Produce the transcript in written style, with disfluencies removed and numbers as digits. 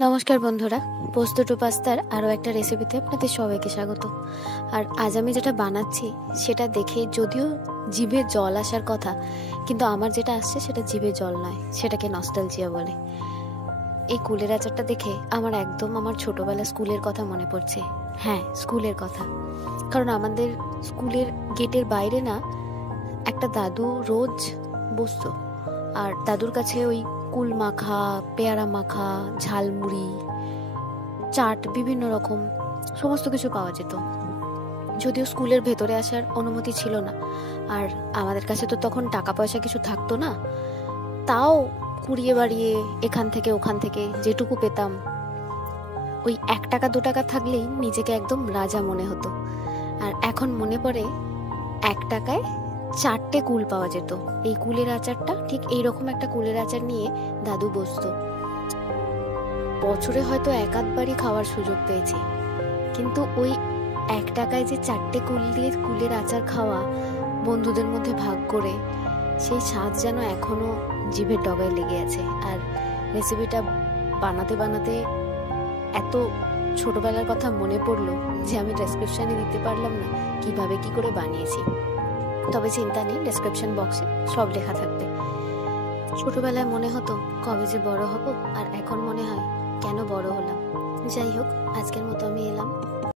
নমস্কার বন্ধুরা, পোস্ত টু পাস্তার আরও একটা রেসিপিতে আপনাদের সবাইকে স্বাগত। আর আজ আমি যেটা বানাচ্ছি সেটা দেখে যদিও জিভে জল আসার কথা, কিন্তু আমার যেটা আসছে সেটা জিভে জল নয়, সেটাকে নস্টালজিয়া বলে। এই কুলের আচারটা দেখে আমার একদম আমার ছোটবেলা স্কুলের কথা মনে পড়ছে। হ্যাঁ, স্কুলের কথা। কারণ আমাদের স্কুলের গেটের বাইরে না একটা দাদু রোজ বসতো, আর দাদুর কাছে ওই কুল মাখা, পেয়ারা মাখা, ঝালমুড়ি, চাট, বিভিন্ন রকম সমস্ত কিছু পাওয়া যেত। যদিও স্কুলের ভেতরে আসার অনুমতি ছিল না, আর আমাদের কাছে তো তখন টাকা পয়সা কিছু থাকতো না, তাও কুড়িয়ে বাড়িয়ে এখান থেকে ওখান থেকে যেটুকু পেতাম, ওই 1 টাকা 2 টাকা থাকলেই নিজেকে একদম রাজা মনে হতো। আর এখন মনে পড়ে 1 টাকায় 4টে কুল পাওয়া যেত। এই কুলের আচারটা ঠিক এইরকম একটা কুলের আচার নিয়ে দাদু বসতো। বছরে হয়তো এক আধবারই খাওয়ার সুযোগ পেয়েছি, কিন্তু ওই 1 টাকায় যে 4টে কুল দিয়ে কুলের আচার খাওয়া, বন্ধুদের মধ্যে ভাগ করে, সেই স্বাদ যেন এখনো জিভের ডগায় লেগে আছে। আর রেসিপিটা বানাতে বানাতে এত ছোটবেলার কথা মনে পড়লো যে আমি ডেসক্রিপশনে দিতে পারলাম না কিভাবে কি করে বানিয়েছি। তবে চিন্তা নেই, ডেসক্রিপশন বক্সে সব লেখা থাকবে। ছোটবেলায় মনে হতো কবে যে বড় হব, আর এখন মনে হয় কেন বড় হলাম। যাই হোক, আজকের মতো আমি এলাম।